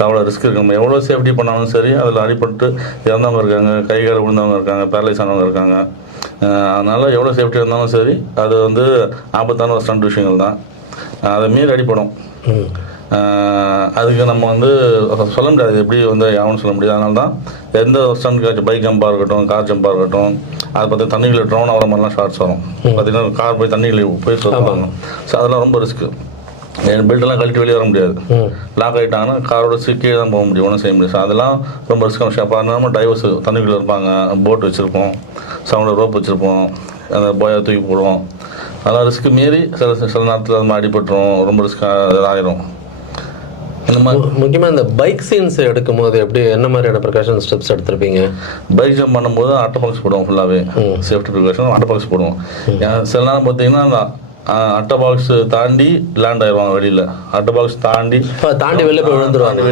So அவ்வளோ risk இருக்கு. நம்ம எவ்வளோ சேஃப்டி பண்ணாலும் சரி அதில் அடிபட்டு இறந்தவங்க இருக்காங்க கை கால் விழுந்தவங்க இருக்காங்க பேரலைஸ் ஆனவங்க இருக்காங்க. அதனால எவ்வளோ சேஃப்டி இருந்தாலும் சரி அது வந்து ஆபத்தான ஒரு ஸ்டண்ட் விஷயங்கள் தான். அதை மீறி அடிப்படும் அதுக்கு நம்ம வந்து சொல்ல முடியாது. எப்படி வந்து யாவும் சொல்ல முடியாது. அதனால தான் எந்த ஸ்டண்ட் காட்சி பைக் ஜம்பாக இருக்கட்டும் கார் ஜம்பாக இருக்கட்டும் அதை பார்த்து தண்ணிகளை ட்ரோன் ஆகிற மாதிரிலாம் ஷார்ட்ஸ் வரும். பார்த்தீங்கன்னா கார் போய் தண்ணிகளை போய் சொல்லுவாங்க ஸோ அதெல்லாம் ரொம்ப ரிஸ்க்கு என் பெல்ட்டெல்லாம் கழட்டி வெளியே வர முடியாது. லாக் ஆகிட்டாங்கன்னா காரோட சிக்கே தான் போக முடியும். ஒன்றும் செய்ய முடியாது. ஸோ அதெல்லாம் ரொம்ப ரிஸ்க்கான விஷயம் அப்போ நம்ம டைவர்ஸ் தண்ணிக்குள்ளே இருப்பாங்க. போட் வச்சுருப்போம். சவுண்டில் ரோப் வச்சுருப்போம். அந்த போயை தூக்கி போடுவோம். அதெல்லாம் ரிஸ்க்கு மீறி சில சில நேரத்தில் நம்ம அடிபட்டுரும். ரொம்ப ரிஸ்க்காக ஆயிரும் இந்த மாதிரி மு- முக்கியமா இந்த பைக் சீன்ஸ் எடுக்கும் போது எப்படி என்ன மாதிரியான ப்ரிகாஷன் ஸ்டெப்ஸ் எடுத்திருப்பீங்க? பைக் ஜம்ப் பண்ணும்போது அட்டை பாக்ஸ் போடுவோம் ஃபுல்லாகவே சேஃப்டி ப்ரிகாஷன் அட்டை பாக்ஸ் போடுவோம். சில நேரம் பார்த்தீங்கன்னா அட்டை பாக்ஸ் தாண்டி லேண்ட் ஆயிடுவாங்க வெளியில். அட்டை பாக்ஸ் தாண்டி தாண்டி வெளில போய் விழுந்துருவாங்க.